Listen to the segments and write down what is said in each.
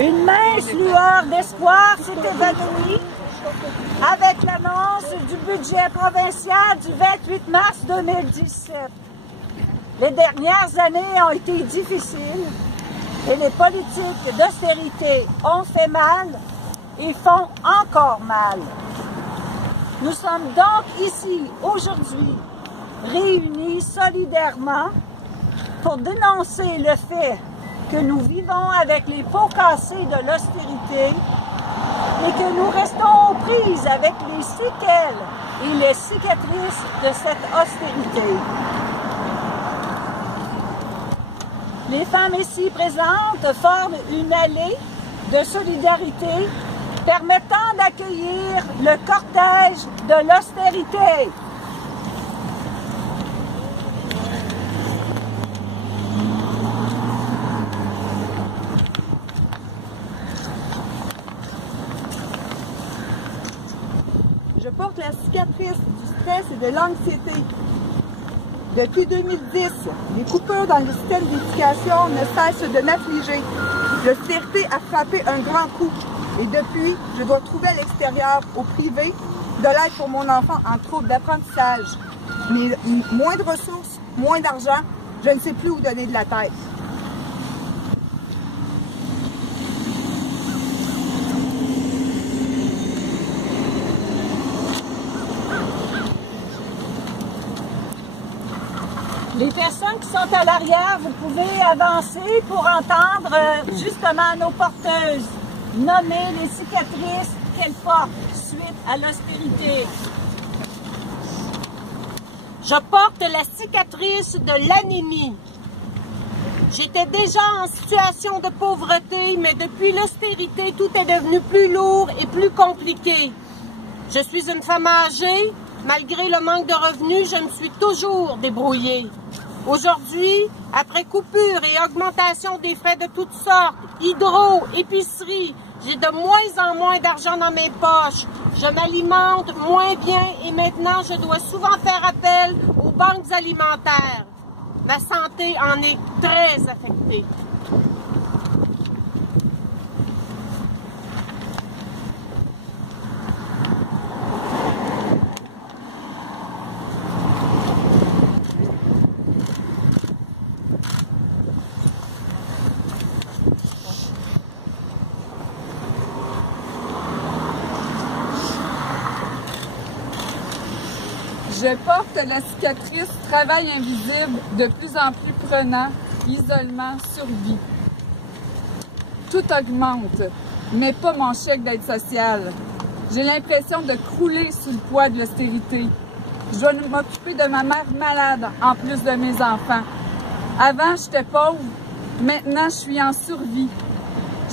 Une mince lueur d'espoir s'est évanouie avec l'annonce du budget provincial du 28 mars 2017. Les dernières années ont été difficiles et les politiques d'austérité ont fait mal et font encore mal. Nous sommes donc ici aujourd'hui réunis solidairement pour dénoncer le fait que nous vivons avec les pots cassés de l'austérité et que nous restons aux prises avec les séquelles et les cicatrices de cette austérité. Les femmes ici présentes forment une allée de solidarité permettant d'accueillir le cortège de l'austérité. Je porte la cicatrice du stress et de l'anxiété. Depuis 2010, les coupures dans le système d'éducation ne cessent de m'affliger. L'austérité a frappé un grand coup et depuis, je dois trouver à l'extérieur, au privé, de l'aide pour mon enfant en trouble d'apprentissage. Mais moins de ressources, moins d'argent, je ne sais plus où donner de la tête. Les personnes qui sont à l'arrière, vous pouvez avancer pour entendre justement nos porteuses nommer les cicatrices qu'elles portent suite à l'austérité. Je porte la cicatrice de l'anémie. J'étais déjà en situation de pauvreté, mais depuis l'austérité, tout est devenu plus lourd et plus compliqué. Je suis une femme âgée. Malgré le manque de revenus, je me suis toujours débrouillée. Aujourd'hui, après coupure et augmentation des frais de toutes sortes, hydro, épicerie, j'ai de moins en moins d'argent dans mes poches. Je m'alimente moins bien et maintenant je dois souvent faire appel aux banques alimentaires. Ma santé en est très affectée. Je porte la cicatrice travail invisible de plus en plus prenant, isolement, survie. Tout augmente, mais pas mon chèque d'aide sociale. J'ai l'impression de crouler sous le poids de l'austérité. Je dois m'occuper de ma mère malade en plus de mes enfants. Avant, j'étais pauvre, maintenant je suis en survie.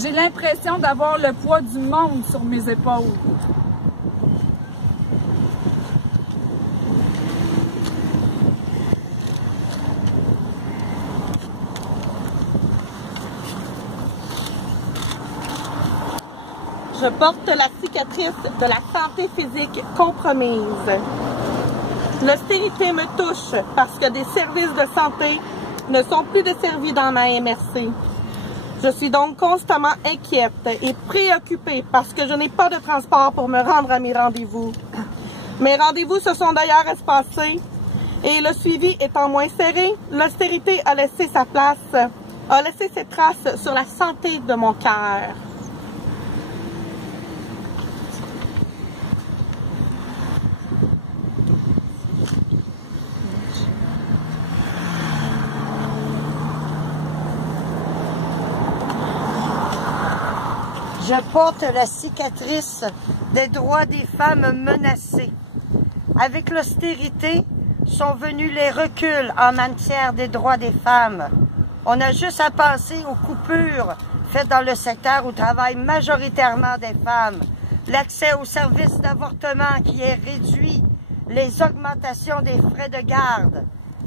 J'ai l'impression d'avoir le poids du monde sur mes épaules. Je porte la cicatrice de la santé physique compromise. L'austérité me touche parce que des services de santé ne sont plus desservis dans ma MRC. Je suis donc constamment inquiète et préoccupée parce que je n'ai pas de transport pour me rendre à mes rendez-vous. Mes rendez-vous se sont d'ailleurs espacés et le suivi étant moins serré, l'austérité a laissé sa place, a laissé ses traces sur la santé de mon cœur. Je porte la cicatrice des droits des femmes menacées. Avec l'austérité, sont venus les reculs en matière des droits des femmes. On a juste à penser aux coupures faites dans le secteur où travaillent majoritairement des femmes, l'accès aux services d'avortement qui est réduit, les augmentations des frais de garde.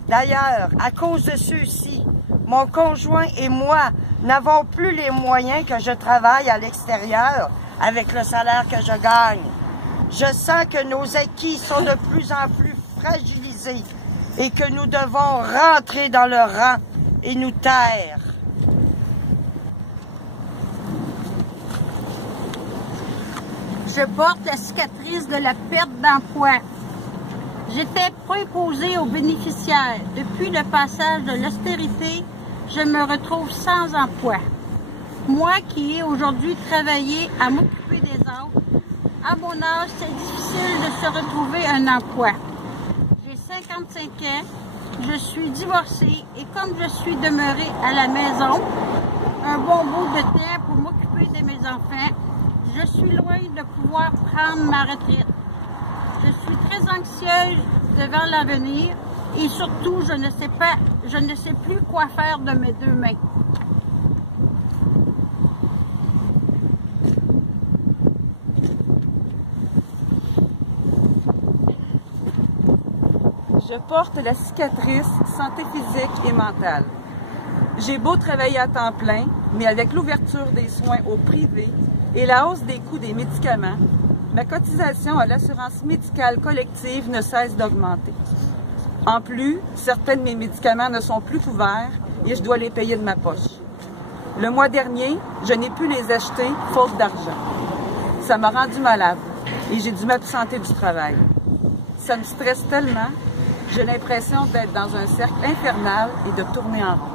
D'ailleurs, à cause de ceux-ci, mon conjoint et moi n'avons plus les moyens que je travaille à l'extérieur avec le salaire que je gagne. Je sens que nos acquis sont de plus en plus fragilisés et que nous devons rentrer dans le rang et nous taire. Je porte la cicatrice de la perte d'emploi. J'étais préposée aux bénéficiaires. Depuis le passage de l'austérité, je me retrouve sans emploi. Moi qui ai aujourd'hui travaillé à m'occuper des autres, à mon âge, c'est difficile de se retrouver un emploi. J'ai 55 ans, je suis divorcée et comme je suis demeurée à la maison un bon bout de temps pour m'occuper de mes enfants, je suis loin de pouvoir prendre ma retraite. Je suis très anxieuse devant l'avenir et surtout, je ne sais plus quoi faire de mes deux mains. Je porte la cicatrice santé physique et mentale. J'ai beau travailler à temps plein, mais avec l'ouverture des soins au privé et la hausse des coûts des médicaments, ma cotisation à l'assurance médicale collective ne cesse d'augmenter. En plus, certains de mes médicaments ne sont plus couverts et je dois les payer de ma poche. Le mois dernier, je n'ai pu les acheter faute d'argent. Ça m'a rendu malade et j'ai dû m'absenter du travail. Ça me stresse tellement, j'ai l'impression d'être dans un cercle infernal et de tourner en rond.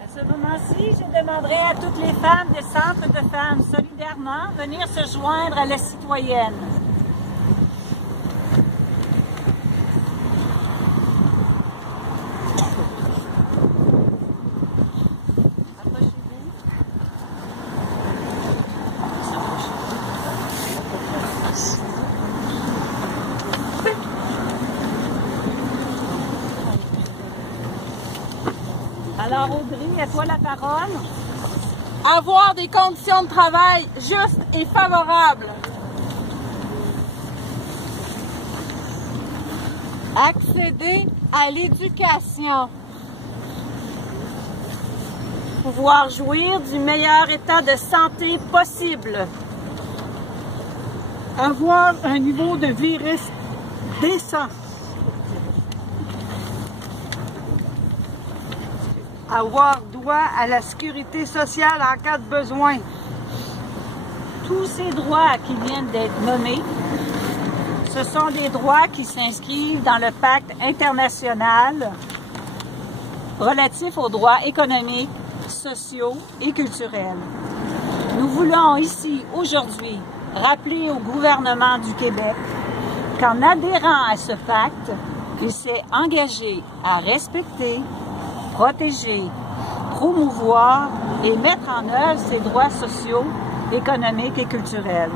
À ce moment-ci, je demanderai à toutes les femmes des centres de femmes solidairement venir se joindre à la citoyenne. Alors Audrey, à toi la parole. Avoir des conditions de travail justes et favorables. Accéder à l'éducation. Pouvoir jouir du meilleur état de santé possible. Avoir un niveau de vie décent. Avoir droit à la sécurité sociale en cas de besoin. Tous ces droits qui viennent d'être nommés, ce sont des droits qui s'inscrivent dans le pacte international relatif aux droits économiques, sociaux et culturels. Nous voulons ici, aujourd'hui, rappeler au gouvernement du Québec qu'en adhérant à ce pacte, il s'est engagé à respecter, protéger, promouvoir et mettre en œuvre ces droits sociaux, économiques et culturels.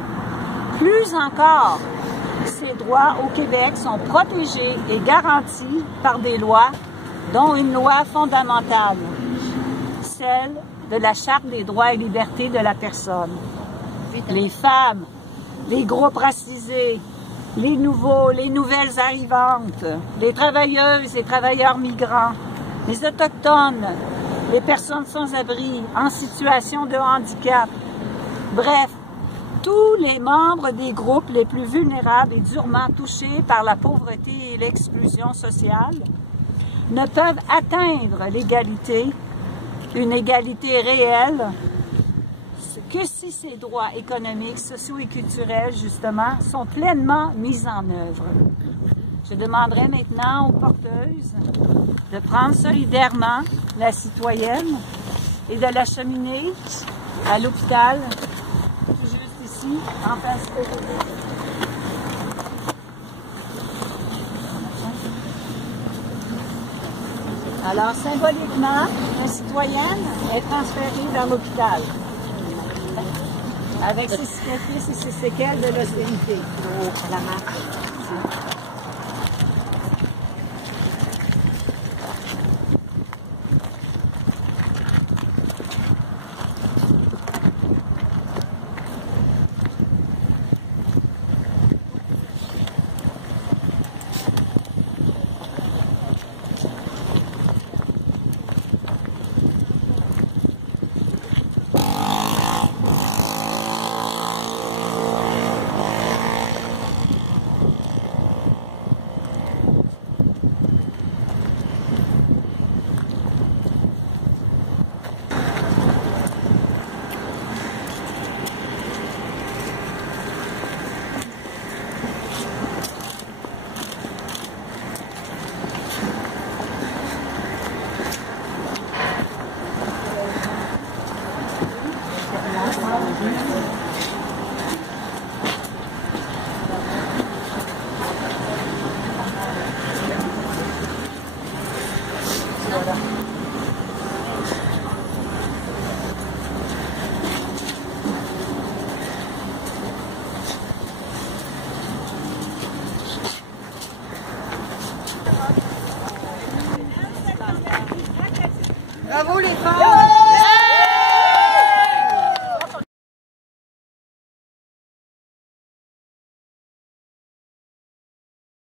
Plus encore, ces droits au Québec sont protégés et garantis par des lois, dont une loi fondamentale, celle de la Charte des droits et libertés de la personne. Les femmes, les groupes racisés, les nouvelles arrivantes, les travailleuses et travailleurs migrants, les Autochtones, les personnes sans abri, en situation de handicap, bref, tous les membres des groupes les plus vulnérables et durement touchés par la pauvreté et l'exclusion sociale ne peuvent atteindre l'égalité, une égalité réelle, que si ces droits économiques, sociaux et culturels, justement, sont pleinement mis en œuvre. Je demanderai maintenant aux porteuses de prendre solidairement la citoyenne et de l'acheminer à l'hôpital, juste ici, en face de vous. Alors, symboliquement, la citoyenne est transférée vers l'hôpital avec ses cicatrices et ses séquelles de l'austérité. La marque. Bravo les femmes!